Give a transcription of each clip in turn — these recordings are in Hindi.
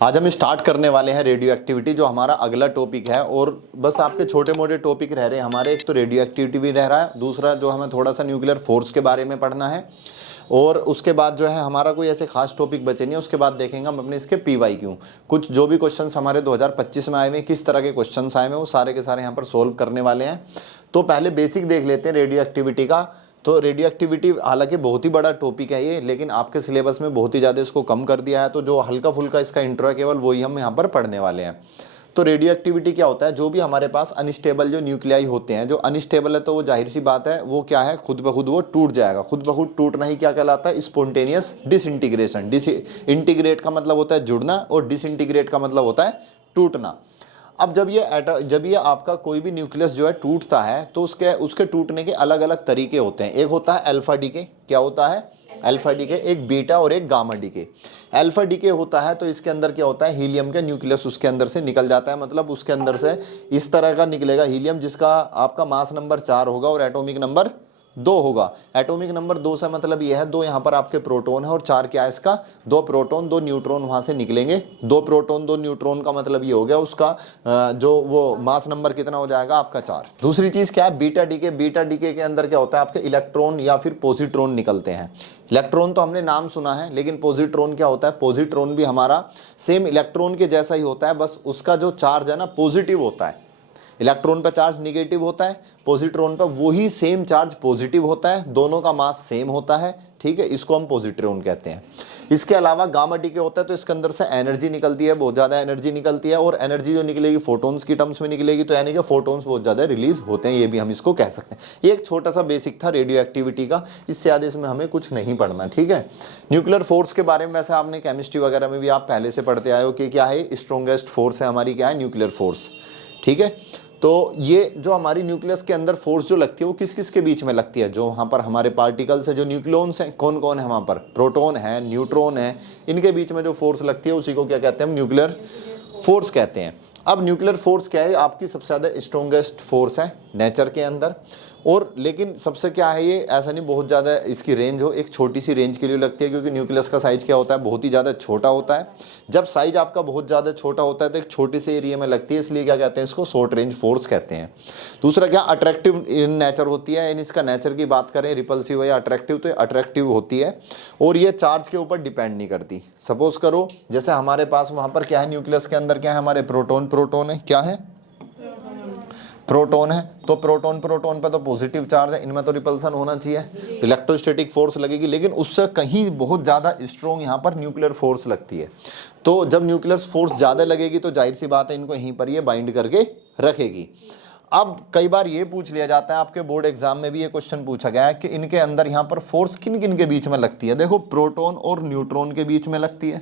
आज हम स्टार्ट करने वाले हैं रेडियो एक्टिविटी, जो हमारा अगला टॉपिक है। और बस आपके छोटे मोटे टॉपिक रह रहे हैं हमारे। एक तो रेडियो एक्टिविटी भी रह रहा है, दूसरा जो हमें थोड़ा सा न्यूक्लियर फोर्स के बारे में पढ़ना है, और उसके बाद जो है हमारा कोई ऐसे खास टॉपिक बचे नहीं। उसके बाद देखेंगे हम अपने इसके PYQ, कुछ जो भी क्वेश्चंस हमारे 2025 में आए हुए, किस तरह के क्वेश्चंस आए हुए, वो सारे के सारे यहाँ पर सोल्व करने वाले हैं। तो पहले बेसिक देख लेते हैं रेडियो एक्टिविटी का। तो रेडियो एक्टिविटी हालांकि बहुत ही बड़ा टॉपिक है ये, लेकिन आपके सिलेबस में बहुत ही ज़्यादा इसको कम कर दिया है। तो जो हल्का फुल्का इसका इंट्रो है केवल वही हम यहाँ पर पढ़ने वाले हैं। तो रेडियो एक्टिविटी क्या होता है? जो भी हमारे पास अनस्टेबल जो न्यूक्लियाई होते हैं, जो अनस्टेबल है तो वो जाहिर सी बात है वो क्या है, खुद ब खुद वो टूट जाएगा। खुद ब खुद टूटना ही क्या कहलाता है? Spontaneous disintegration. डिसइंटीग्रेट का मतलब होता है जुड़ना, और डिसइंटीग्रेट का मतलब होता है टूटना। अब जब ये आपका कोई भी न्यूक्लियस जो है टूटता है, तो उसके टूटने के अलग अलग तरीके होते हैं। एक होता है अल्फा डीके। क्या होता है? Alpha decay. एक बीटा और एक गामा डीके। अल्फा डीके होता है तो इसके अंदर क्या होता है, हीलियम का न्यूक्लियस उसके अंदर से निकल जाता है। मतलब उसके अंदर से इस तरह का निकलेगा हीलियम, जिसका आपका मास नंबर 4 होगा और एटॉमिक नंबर 2 होगा। एटॉमिक नंबर 2 से मतलब ये है 2 यहाँ पर आपके प्रोटॉन है, और 4 क्या है इसका? 2 प्रोटॉन 2 न्यूट्रॉन वहाँ से निकलेंगे। 2 प्रोटॉन 2 न्यूट्रॉन का मतलब ये हो गया उसका जो वो मास नंबर कितना हो जाएगा आपका? 4। दूसरी चीज़ क्या है? Beta decay. बीटा डीके के अंदर क्या होता है? आपके इलेक्ट्रॉन या फिर पॉजिट्रॉन निकलते हैं। इलेक्ट्रॉन तो हमने नाम सुना है, लेकिन पॉजिट्रॉन क्या होता है? पॉजिट्रॉन भी हमारा सेम इलेक्ट्रॉन के जैसा ही होता है, बस उसका जो चार्ज है ना पॉजिटिव होता है। इलेक्ट्रॉन पर चार्ज निगेटिव होता है, पॉजिट्रॉन पर वही सेम चार्ज पॉजिटिव होता है। दोनों का मास सेम होता है, ठीक है। इसको हम पॉजिट्रॉन कहते हैं। इसके अलावा गामा डीके होता है तो इसके अंदर से एनर्जी निकलती है, बहुत ज़्यादा एनर्जी निकलती है, और एनर्जी जो निकलेगी फोटोन्स की टर्म्स में निकलेगी। तो यानी कि फोटोन्स बहुत ज़्यादा रिलीज होते हैं, ये भी हम इसको कह सकते हैं। ये एक छोटा सा बेसिक था रेडियो एक्टिविटी का, इससे ज़्यादा इसमें हमें कुछ नहीं पढ़ना, ठीक है। न्यूक्लियर फोर्स के बारे में वैसे आपने केमिस्ट्री वगैरह में भी आप पहले से पढ़ते आए हो कि क्या है, स्ट्रॉन्गेस्ट फोर्स है हमारी, क्या है? न्यूक्लियर फोर्स, ठीक है। तो ये जो हमारी न्यूक्लियस के अंदर फोर्स जो लगती है वो किस किस के बीच में लगती है? जो वहाँ पर हमारे पार्टिकल्स है, जो न्यूक्लियॉन्स हैं, कौन कौन है वहाँ पर? प्रोटॉन है, न्यूट्रॉन है, इनके बीच में जो फोर्स लगती है उसी को क्या कहते हैं? हम न्यूक्लियर फोर्स कहते हैं। अब न्यूक्लियर फोर्स क्या है? आपकी सबसे ज़्यादा स्ट्रॉन्गेस्ट फोर्स है नेचर के अंदर। और लेकिन सबसे क्या है, ये ऐसा नहीं बहुत ज़्यादा इसकी रेंज हो, एक छोटी सी रेंज के लिए लगती है, क्योंकि न्यूक्लियस का साइज़ क्या होता है? बहुत ही ज़्यादा छोटा होता है। जब साइज आपका बहुत ज़्यादा छोटा होता है तो एक छोटे से एरिया में लगती है, इसलिए क्या कहते हैं? इसको शॉर्ट रेंज फोर्स कहते हैं। दूसरा क्या? अट्रैक्टिव इन नेचर होती है। इन इसका नेचर की बात करें, रिपल्सिव या अट्रैक्टिव, तो अट्रैक्टिव होती है, और ये चार्ज के ऊपर डिपेंड नहीं करती। सपोज करो जैसे हमारे पास वहाँ पर क्या है, न्यूक्लियस के अंदर क्या है? हमारे प्रोटॉन है। क्या है? प्रोटॉन है। तो प्रोटॉन पे तो पॉजिटिव चार्ज है, इनमें तो रिपल्सन होना चाहिए, तो इलेक्ट्रोस्टैटिक फोर्स लगेगी। लेकिन उससे कहीं बहुत ज़्यादा स्ट्रॉन्ग यहाँ पर न्यूक्लियर फोर्स लगती है। तो जब न्यूक्लियर फोर्स ज़्यादा लगेगी तो जाहिर सी बात है इनको यहीं पर ये बाइंड करके रखेगी। अब कई बार ये पूछ लिया जाता है, आपके बोर्ड एग्जाम में भी ये क्वेश्चन पूछा गया है कि इनके अंदर यहाँ पर फोर्स किन किन के बीच में लगती है? देखो, प्रोटॉन और न्यूट्रॉन के बीच में लगती है,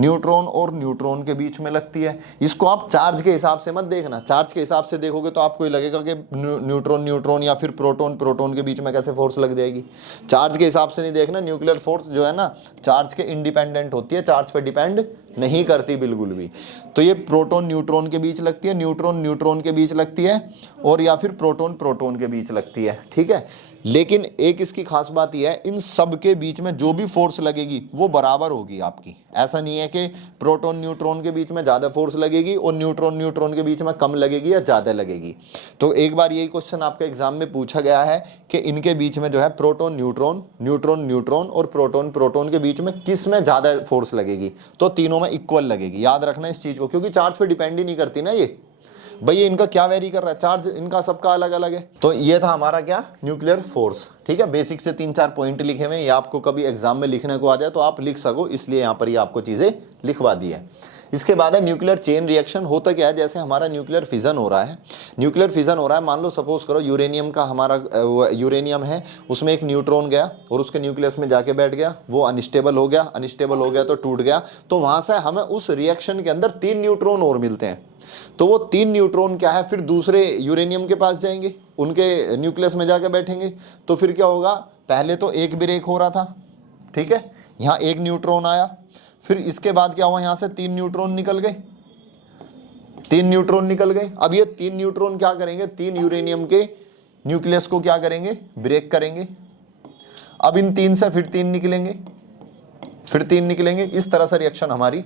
न्यूट्रॉन और न्यूट्रॉन के बीच में लगती है। इसको आप चार्ज के हिसाब से मत देखना। चार्ज के हिसाब से देखोगे तो आपको ये लगेगा कि न्यूट्रॉन या फिर प्रोटॉन के बीच में कैसे फोर्स लग जाएगी। चार्ज के हिसाब से नहीं देखना। न्यूक्लियर फोर्स जो है ना, चार्ज के इंडिपेंडेंट होती है, चार्ज पे डिपेंड नहीं करती बिल्कुल भी। तो ये प्रोटॉन न्यूट्रॉन के बीच लगती है, न्यूट्रॉन के बीच लगती है, और या फिर प्रोटॉन के बीच लगती है, ठीक है। लेकिन एक इसकी खास बात यह है, इन सब के बीच में जो भी फोर्स लगेगी वो बराबर होगी आपकी। ऐसा नहीं है कि प्रोटॉन न्यूट्रॉन के बीच में ज़्यादा फोर्स लगेगी और न्यूट्रॉन के बीच में कम लगेगी या ज़्यादा लगेगी। तो एक बार यही क्वेश्चन आपके एग्जाम में पूछा गया है कि इनके बीच में जो है प्रोटॉन न्यूट्रॉन और प्रोटॉन के बीच में किस में ज़्यादा फोर्स लगेगी? तो तीनों में इक्वल लगेगी। याद रखना इस चीज़ को, क्योंकि चार्ज पे डिपेंड ही नहीं करती ना ये। भाई इनका क्या वेरी कर रहा है? चार्ज इनका सबका अलग अलग है। तो ये था हमारा क्या? न्यूक्लियर फोर्स, ठीक है। बेसिक से 3-4 पॉइंट लिखे हुए हैं, ये आपको कभी एग्जाम में लिखने को आ जाए तो आप लिख सको, इसलिए यहाँ पर ये आपको चीज़ें लिखवा दी है। इसके बाद है न्यूक्लियर चेन रिएक्शन। होता क्या है, जैसे हमारा न्यूक्लियर फिजन हो रहा है, मान लो सपोज करो यूरेनियम का हमारा यूरेनियम है, उसमें एक न्यूट्रॉन गया और उसके न्यूक्लियस में जाके बैठ गया, वो अनस्टेबल हो गया तो टूट गया। तो वहाँ से हमें उस रिएक्शन के अंदर 3 न्यूट्रॉन और मिलते हैं। तो वो 3 न्यूट्रॉन क्या है, फिर दूसरे यूरेनियम के पास जाएंगे, उनके न्यूक्लियस में जाके बैठेंगे। तो फिर क्या होगा, पहले तो एक ब्रेक हो रहा था, ठीक है, यहाँ एक न्यूट्रॉन आया, फिर इसके बाद क्या हुआ, यहाँ से 3 न्यूट्रॉन निकल गए। अब ये 3 न्यूट्रॉन क्या करेंगे, 3 यूरेनियम के न्यूक्लियस को क्या करेंगे, ब्रेक करेंगे। अब इन 3 से फिर 3 निकलेंगे, इस तरह से रिएक्शन हमारी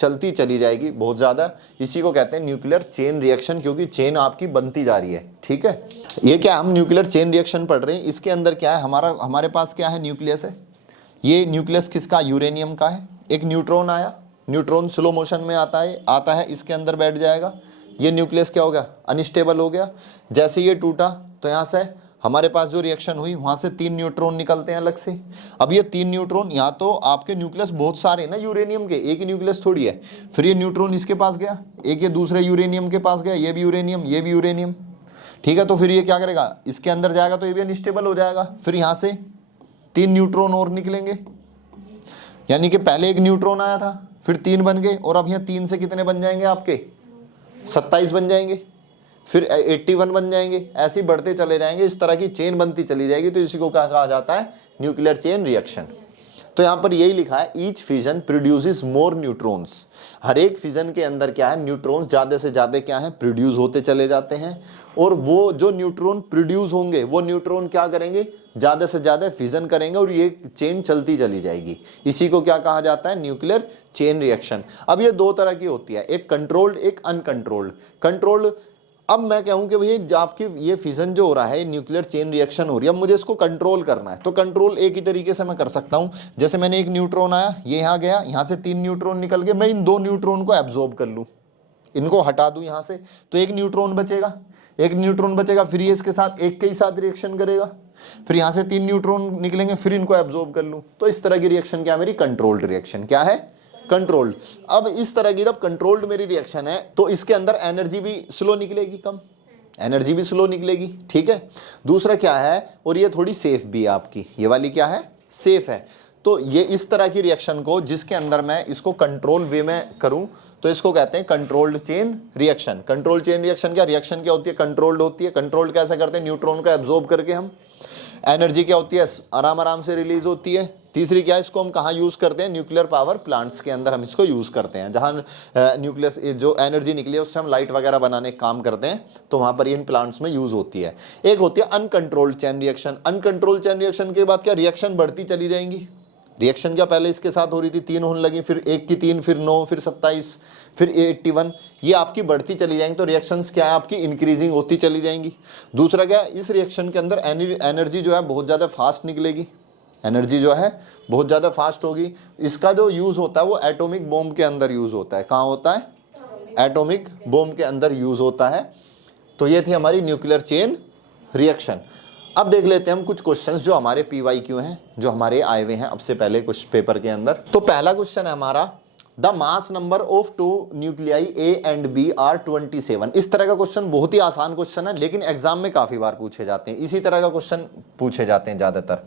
चलती चली जाएगी बहुत ज़्यादा। इसी को कहते हैं न्यूक्लियर चेन रिएक्शन, क्योंकि चेन आपकी बनती जा रही है। ठीक है, ये क्या हम न्यूक्लियर चेन रिएक्शन पढ़ रहे हैं, इसके अंदर क्या है हमारे पास क्या है, न्यूक्लियस है। ये न्यूक्लियस किसका, यूरेनियम का है। एक न्यूट्रॉन आया, न्यूट्रॉन स्लो मोशन में आता है इसके अंदर बैठ जाएगा। ये न्यूक्लियस क्या हो गया, अनस्टेबल हो गया। जैसे ये टूटा तो यहाँ से हमारे पास जो रिएक्शन हुई वहाँ से 3 न्यूट्रॉन निकलते हैं अलग से। अब ये 3 न्यूट्रॉन, यहाँ तो आपके न्यूक्लियस बहुत सारे हैं ना यूरेनियम के, एक ही न्यूक्लियस थोड़ी है। फिर ये न्यूट्रॉन इसके पास गया, एक ये दूसरे यूरेनियम के पास गया, ये भी यूरेनियम, ये भी यूरेनियम। ठीक है, तो फिर ये क्या करेगा, इसके अंदर जाएगा तो ये भी अनस्टेबल हो जाएगा। फिर यहाँ से 3 न्यूट्रॉन और निकलेंगे, यानी कि पहले एक न्यूट्रॉन आया था, फिर 3 बन गए, और अब यहाँ 3 से कितने बन जाएंगे आपके, 27 बन जाएंगे, फिर 81 बन जाएंगे। ऐसे ही बढ़ते चले जाएंगे, इस तरह की चेन बनती चली जाएगी। तो इसी को क्या कहा जाता है, न्यूक्लियर चेन रिएक्शन। तो यहाँ पर यही लिखा है, each fission produces more neutrons. हर एक फिजन के अंदर क्या है, न्यूट्रॉन्स ज़्यादा से ज़्यादा क्या है, प्रोड्यूस होते चले जाते हैं। और वो जो न्यूट्रॉन प्रोड्यूस होंगे वो न्यूट्रॉन क्या करेंगे, ज़्यादा से ज़्यादा फिजन करेंगे, और ये चेन चलती चली जाएगी। इसी को क्या कहा जाता है, न्यूक्लियर चेन रिएक्शन। अब ये 2 तरह की होती है, एक कंट्रोल्ड, एक अनकंट्रोल्ड। कंट्रोल्ड, अब मैं कहूँ कि भैया आपकी ये फिजन जो हो रहा है, न्यूक्लियर चेन रिएक्शन हो रही है, अब मुझे इसको कंट्रोल करना है। तो कंट्रोल एक ही तरीके से मैं कर सकता हूँ, जैसे मैंने एक न्यूट्रॉन आया, ये यहाँ गया, यहाँ से 3 न्यूट्रॉन निकल गए, मैं इन 2 न्यूट्रॉन को एब्जॉर्ब कर लूँ, इनको हटा दूँ यहाँ से, तो एक न्यूट्रॉन बचेगा, फिर ये इसके साथ एक के ही साथ रिएक्शन करेगा, फिर यहाँ से 3 न्यूट्रॉन निकलेंगे, फिर इनको एब्जॉर्ब कर लूँ। तो इस तरह की रिएक्शन क्या है मेरी, कंट्रोल्ड रिएक्शन। क्या है, कंट्रोल्ड। अब इस तरह की जब कंट्रोल्ड मेरी रिएक्शन है तो इसके अंदर एनर्जी भी स्लो निकलेगी, कम एनर्जी भी स्लो निकलेगी। ठीक है, दूसरा क्या है, और ये थोड़ी सेफ भी है आपकी, ये वाली क्या है, सेफ है। तो ये इस तरह की रिएक्शन को जिसके अंदर मैं इसको कंट्रोल वे में करूं तो इसको कहते हैं controlled chain reaction. Control chain reaction क्या, रिएक्शन क्या होती है, कंट्रोल्ड होती है। कंट्रोल्ड कैसे करते हैं, न्यूट्रॉन को एब्जॉर्ब करके हम। एनर्जी क्या होती है, आराम से रिलीज होती है। तीसरी क्या है, इसको हम कहाँ यूज़ करते हैं, न्यूक्लियर पावर प्लांट्स के अंदर हम इसको यूज़ करते हैं, जहाँ न्यूक्लियस जो एनर्जी निकली है उससे हम लाइट वगैरह बनाने का काम करते हैं, तो वहाँ पर इन प्लांट्स में यूज़ होती है। एक होती है uncontrolled chain reaction. Uncontrolled chain reaction के बाद क्या, रिएक्शन बढ़ती चली जाएंगी। रिएक्शन क्या पहले इसके साथ हो रही थी, 3 होने लगी, फिर 1 की 3, फिर 9, फिर 27, फिर 81, ये आपकी बढ़ती चली जाएंगी। तो रिएक्शंस क्या है आपकी, इंक्रीजिंग होती चली जाएंगी। दूसरा क्या, इस रिएक्शन के अंदर एनर्जी जो है बहुत ज़्यादा फास्ट निकलेगी, एनर्जी जो है बहुत ज़्यादा फास्ट होगी। इसका जो यूज़ होता है वो एटॉमिक बॉम्ब के अंदर यूज़ होता है। कहाँ होता है, एटॉमिक बॉम्ब के अंदर यूज़ होता है। तो ये थी हमारी न्यूक्लियर चेन रिएक्शन। अब देख लेते हैं हम कुछ क्वेश्चंस जो हमारे PYQ हैं, जो हमारे आए हुए हैं अब से पहले कुछ पेपर के अंदर। तो पहला क्वेश्चन है हमारा, the mass number of 2 nuclei A and B are 27। इस तरह का क्वेश्चन बहुत ही आसान क्वेश्चन है, लेकिन एग्जाम में काफी बार पूछे जाते हैं, इसी तरह का क्वेश्चन पूछे जाते हैं ज्यादातर।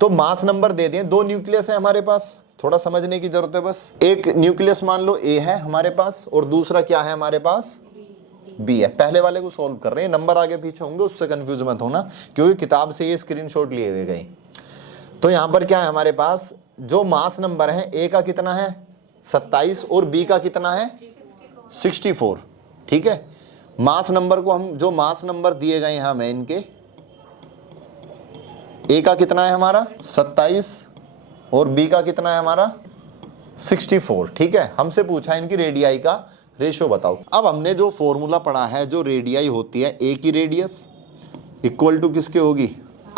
तो मास नंबर दे दें, 2 न्यूक्लियस है हमारे पास, थोड़ा समझने की जरूरत है बस। एक न्यूक्लियस मान लो A है हमारे पास, और दूसरा क्या है हमारे पास, B है। पहले वाले को सॉल्व कर रहे हैं, नंबर आगे पीछे होंगे उससे कंफ्यूज मत होना, क्योंकि किताब से ये स्क्रीनशॉट लिए हुए गए। तो यहाँ पर क्या है हमारे पास, जो मास नंबर है A का कितना है 27 और B का कितना है 64। ठीक है, मास नंबर को हम, जो मास नंबर दिए गए हैं हमें इनके, A का कितना है हमारा 27 और B का कितना है हमारा 64। ठीक है, हमसे पूछा इनकी रेडियाई का रेशो बताओ। अब हमने जो फॉर्मूला पढ़ा है, जो रेडियाई होती है A की रेडियस इक्वल टू किसके होगी,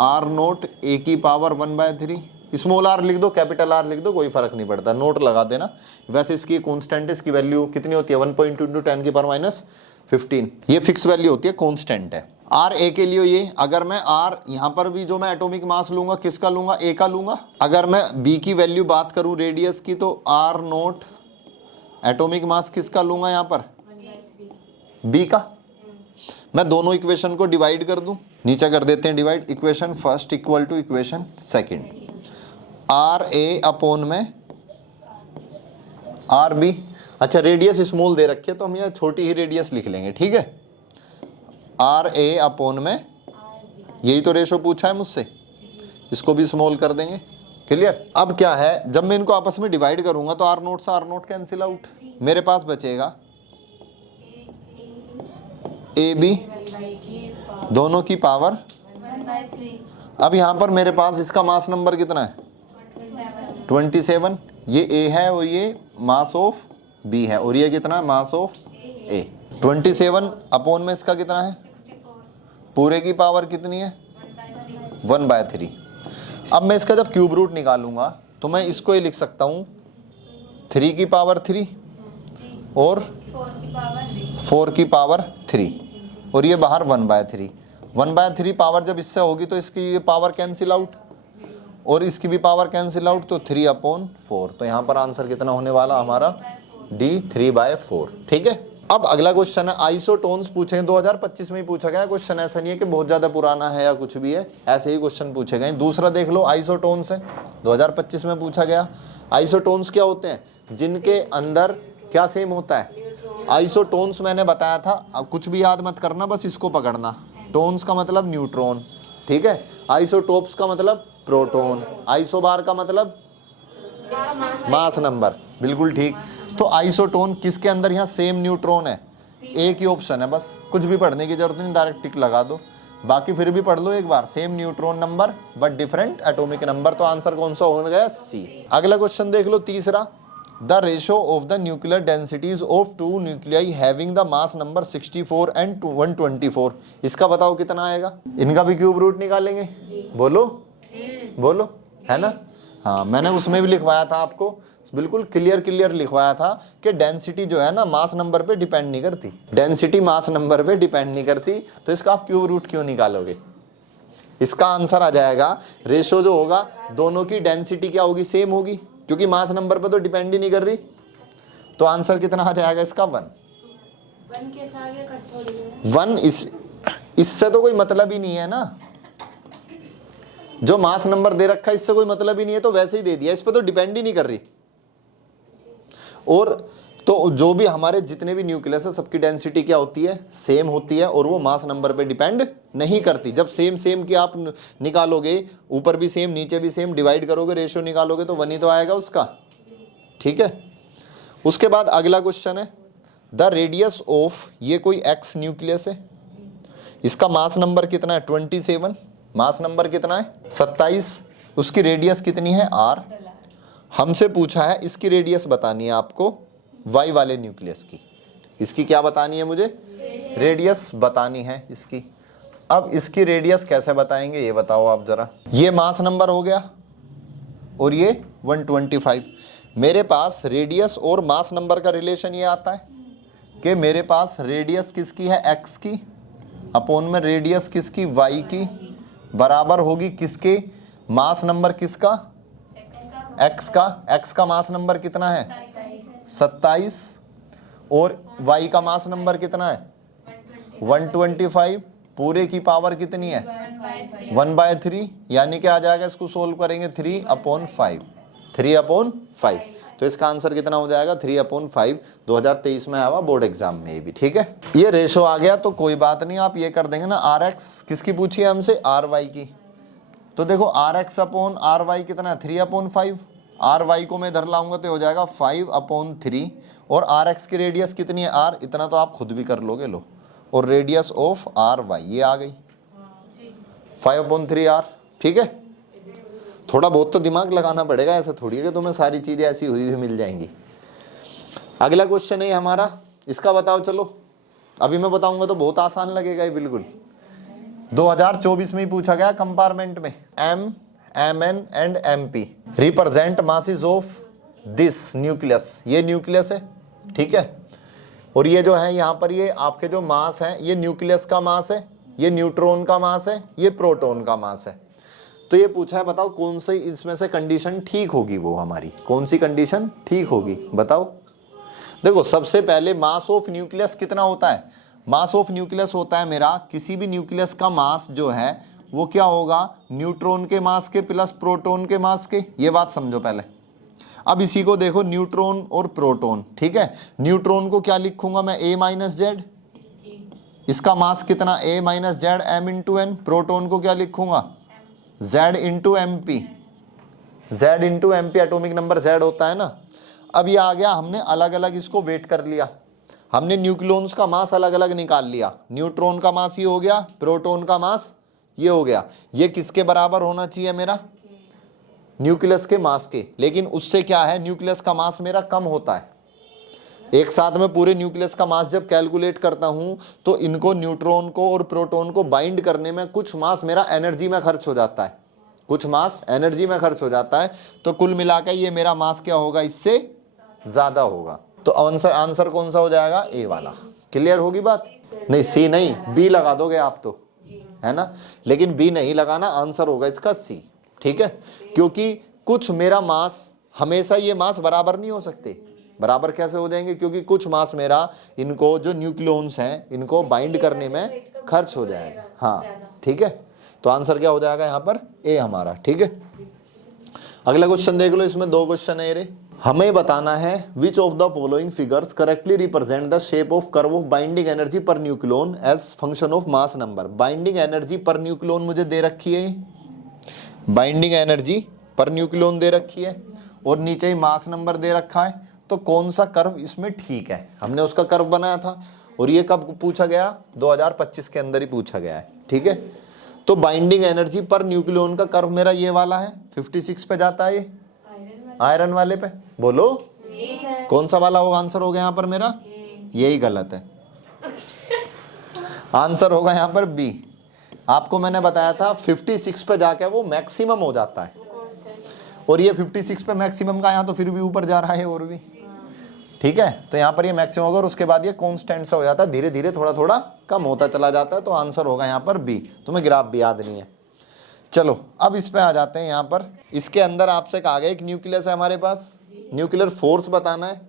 R0 A की पावर 1/3। स्मॉल r लिख दो, कैपिटल R लिख दो, कोई फर्क नहीं पड़ता, नोट लगा देना। वैसे इसकी कांस्टेंट, इसकी वैल्यू कितनी होती है 1.2 × 10⁻15। ये फिक्स वैल्यू होती है, कांस्टेंट है। R A के लिए ये, अगर मैं R यहाँ पर भी जो मैं एटॉमिक मास लूंगा किसका लूंगा, A का लूंगा। अगर मैं B की वैल्यू बात करूं रेडियस की, तो R0 एटॉमिक मास किसका लूंगा यहाँ पर, B का। मैं दोनों इक्वेशन को डिवाइड कर दूं, नीचे कर देते हैं divide, equation first equal to equation second, RA upon में RB। अच्छा, रेडियस स्मॉल दे रखे तो हम यहाँ छोटी ही रेडियस लिख लेंगे। ठीक है, RA अपॉन में, यही तो रेशो पूछा है मुझसे, इसको भी स्मॉल कर देंगे। क्लियर। अब क्या है, जब मैं इनको आपस में डिवाइड करूंगा तो R0 से R0 कैंसिल आउट, मेरे पास बचेगा AB दोनों की पावर 1/3। अब यहाँ पर मेरे पास इसका मास नंबर कितना है 27, ये A है और ये मास ऑफ बी है, और ये कितना है, मास ऑफ ए। 27 अपॉन में इसका कितना है, पूरे की पावर कितनी है, 1/3। अब मैं इसका जब क्यूब रूट निकालूंगा तो मैं इसको ये लिख सकता हूँ 3 की पावर 3 और 4 की पावर 3, और ये बाहर 1/3। 1/3 पावर जब इससे होगी तो इसकी ये पावर कैंसिल आउट और इसकी भी पावर कैंसिल आउट, तो 3/4। तो यहाँ पर आंसर कितना होने वाला हमारा, डी 3/4। ठीक है। अब अगला क्वेश्चन है आइसोटोन्स पूछे, 2025 में ही पूछा गया क्वेश्चन, ऐसा नहीं है कि बहुत ज़्यादा पुराना है या कुछ भी है, ऐसे ही क्वेश्चन पूछे गए। दूसरा देख लो, आइसोटोन्स है, 2025 में पूछा गया। आइसोटोन्स क्या होते हैं, जिनके अंदर क्या सेम होता है। आइसोटोन्स मैंने बताया था, अब कुछ भी याद मत करना, बस इसको पकड़ना। टोन्स का मतलब न्यूट्रॉन, ठीक है। आइसोटोप्स का मतलब प्रोटॉन। आइसोबार का मतलब मास नंबर, बिल्कुल ठीक। तो आइसोटोन किसके अंदर, यहाँ सेम न्यूट्रॉन है, एक ही ऑप्शन है, बस कुछ भी पढ़ने की जरूरत नहीं, डायरेक्ट टिक लगा दो। बाकी फिर भी पढ़ लो एक बार, same neutron number but different atomic number. तो आंसर कौन सा हो गया, सी। अगला क्वेश्चन देख लो, तीसरा, the ratio of the nuclear densities of two nuclei having the mass number 64 and 124। इसका बताओ कितना आएगा। इनका भी क्यूब रूट निकालेंगे, बोलो बोलो, है ना। हाँ, मैंने उसमें भी लिखवाया था आपको, बिल्कुल क्लियर लिखवाया था कि डेंसिटी जो है ना मास नंबर पे डिपेंड नहीं करती, डेंसिटी मास नंबर पे डिपेंड नहीं करती। तो इसका आप क्यूब रूट क्यों निकालोगे। इसका आंसर आ जाएगा, रेशो जो होगा दोनों की डेंसिटी क्या होगी, सेम होगी, क्योंकि मास नंबर पे तो डिपेंड ही नहीं कर रही। तो आंसर कितना आ जाएगा इसका, 1। 1 इससे तो कोई मतलब ही नहीं है ना, जो मास नंबर दे रखा है इससे कोई मतलब ही नहीं है, तो वैसे ही दे दिया, इस पर तो डिपेंड ही नहीं कर रही। और तो जो भी हमारे जितने भी न्यूक्लियस है सबकी डेंसिटी क्या होती है, सेम होती है, और वो मास नंबर पे डिपेंड नहीं करती। जब सेम की आप निकालोगे, ऊपर भी सेम नीचे भी सेम, डिवाइड करोगे, रेशियो निकालोगे तो 1 ही तो आएगा उसका। ठीक है। उसके बाद अगला क्वेश्चन है, द रेडियस ऑफ, ये कोई एक्स न्यूक्लियस है, इसका मास नंबर कितना है, 27, मास नंबर कितना है, 27, उसकी रेडियस कितनी है, r। हमसे पूछा है इसकी रेडियस बतानी है आपको, y वाले न्यूक्लियस की। इसकी क्या बतानी है मुझे, रेडियस बतानी है इसकी। अब इसकी रेडियस कैसे बताएंगे ये बताओ आप जरा। ये मास नंबर हो गया और ये 125। मेरे पास रेडियस और मास नंबर का रिलेशन ये आता है कि मेरे पास रेडियस किसकी है, x की, अपॉन में रेडियस किसकी, y की, बराबर होगी किसके, मास नंबर किसका, x का। x का मास नंबर कितना है, 27, और y का मास नंबर कितना है, 125, पूरे की पावर कितनी है, 1/3, यानी कि आ जाएगा, इसको सोल्व करेंगे 3/5, 3/5। तो इसका आंसर कितना हो जाएगा, 3/5। 2023 में आया हुआ बोर्ड एग्जाम में ये भी। ठीक है, ये रेशो आ गया तो कोई बात नहीं, आप ये कर देंगे ना, rx किसकी पूछी है हमसे, ry की। तो देखो rx/ry कितना है, 3/5। ry को मैं इधर लाऊंगा तो हो जाएगा 5/3, और rx की रेडियस कितनी है, r, इतना तो आप खुद भी कर लोगे, लो, और रेडियस ऑफ ry ये आ गई 5/3r। ठीक है, थोड़ा बहुत तो दिमाग लगाना पड़ेगा, ऐसा थोड़ी है कि तुम्हें सारी चीजें ऐसी हुई हुई मिल जाएंगी। अगला क्वेश्चन है हमारा, इसका बताओ। चलो अभी मैं बताऊंगा तो बहुत आसान लगेगा ये, बिल्कुल 2024 में ही पूछा गया कंपार्टमेंट में। M, Mn and Mp represent masses of this nucleus, ये न्यूक्लियस है। ठीक है, और ये जो है यहाँ पर ये आपके जो मास है, ये न्यूक्लियस का मास है, ये न्यूट्रॉन का मास है, ये प्रोटॉन का मास है। तो ये पूछा है बताओ कौन सी इसमें से कंडीशन ठीक होगी, वो हमारी कौन सी कंडीशन ठीक होगी बताओ। देखो सबसे पहले मास ऑफ न्यूक्लियस कितना होता है, मास ऑफ न्यूक्लियस होता है मेरा, किसी भी न्यूक्लियस का मास जो है वो क्या होगा, न्यूट्रॉन के मास के प्लस प्रोटॉन के मास के। ये बात समझो पहले। अब इसी को देखो, न्यूट्रॉन और प्रोटॉन। ठीक है, न्यूट्रॉन को क्या लिखूंगा मैं, a-z, इसका मास कितना, a-z m/n। प्रोटॉन को क्या लिखूंगा, Z into MP, Z into MP, atomic number Z होता है ना। अब ये आ गया, हमने अलग अलग इसको वेट कर लिया, हमने न्यूक्लियॉन्स का मास अलग अलग निकाल लिया। न्यूट्रॉन का मास ये हो गया, प्रोटॉन का मास ये हो गया। ये किसके बराबर होना चाहिए मेरा, न्यूक्लियस के मास के, लेकिन उससे क्या है, न्यूक्लियस का मास मेरा कम होता है। एक साथ में पूरे न्यूक्लियस का मास जब कैलकुलेट करता हूं तो इनको, न्यूट्रॉन को और प्रोटॉन को बाइंड करने में कुछ मास मेरा एनर्जी में खर्च हो जाता है, कुछ मास एनर्जी में खर्च हो जाता है। तो कुल मिलाकर ये मेरा मास क्या होगा, इससे ज्यादा होगा। तो आंसर कौन सा हो जाएगा, ए वाला। क्लियर होगी बात? नहीं सी नहीं, बी लगा दोगे आप तो, है ना, लेकिन बी नहीं लगाना, आंसर होगा इसका सी। ठीक है, क्योंकि कुछ मेरा मास, हमेशा ये मास बराबर नहीं हो सकते। बराबर कैसे हो जाएंगे, क्योंकि कुछ मास मेरा इनको जो न्यूक्लियॉन्स हैं इनको बाइंड करने में खर्च हो जाएगा। हाँ ठीक है, तो आंसर क्या हो जाएगा यहाँ पर, ए हमारा। ठीक है, अगला क्वेश्चन देख लो, इसमें 2 क्वेश्चन है रे। हमें बताना है which of the following figures correctly represent the shape of curve of binding energy per nucleon as function of mass number. Binding energy per nucleon मुझे दे रखी है, बाइंडिंग एनर्जी पर न्यूक्लियॉन दे रखी है और नीचे ही मास नंबर दे रखा है। तो कौन सा कर्व इसमें ठीक है, हमने उसका कर्व बनाया था और ये कब पूछा गया, 2025 के अंदर ही पूछा गया है। ठीक है, तो बाइंडिंग एनर्जी पर न्यूक्लियॉन का कर्व मेरा ये वाला है, 56 पे जाता है ये, आयरन वाले पे। बोलो कौन सा वाला होगा, आंसर हो गया यहाँ पर मेरा, यही गलत है, आंसर होगा यहाँ पर बी। आपको मैंने बताया था 56 पे जाके वो मैक्सिमम हो जाता है और ये 56 पे मैक्सिमम का, यहाँ तो फिर भी ऊपर जा रहा है और भी। ठीक है, तो यहाँ पर ये मैक्सिमम होगा और उसके बाद ये कांस्टेंट सा हो जाता है, धीरे धीरे थोड़ा थोड़ा कम होता चला जाता है। तो आंसर होगा यहाँ पर बी। तुम्हें ग्राफ भी याद नहीं है। चलो अब इस पे आ जाते हैं। यहाँ पर इसके अंदर आपसे कहा गया एक न्यूक्लियस है हमारे पास, न्यूक्लियर फोर्स बताना है,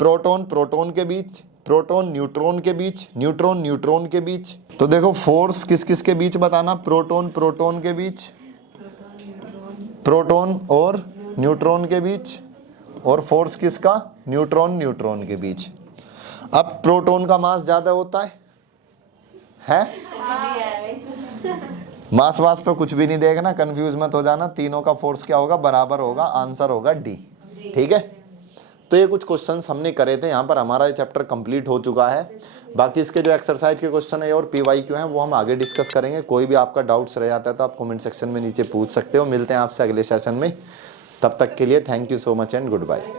प्रोटॉन प्रोटॉन के बीच, प्रोटॉन न्यूट्रॉन के बीच, न्यूट्रॉन न्यूट्रॉन के बीच। तो देखो फोर्स किस किस के बीच बताना, प्रोटॉन प्रोटॉन के बीच, प्रोटॉन और न्यूट्रॉन के बीच, और फोर्स किसका, न्यूट्रॉन न्यूट्रॉन के बीच। अब प्रोटॉन का मास ज्यादा होता है? मास वास पे कुछ भी नहीं देखना, कंफ्यूज मत हो जाना, तीनों का फोर्स क्या होगा, बराबर होगा, आंसर होगा डी। ठीक है, तो ये कुछ क्वेश्चंस हमने करे थे। यहाँ पर हमारा ये चैप्टर कंप्लीट हो चुका है। बाकी इसके जो एक्सरसाइज के क्वेश्चन है और PYQ हैं वो हम आगे डिस्कस करेंगे। कोई भी आपका डाउट्स रह जाता है तो आप कमेंट सेक्शन में नीचे पूछ सकते हो। मिलते हैं आपसे अगले सेशन में, तब तक के लिए thank you so much and good bye.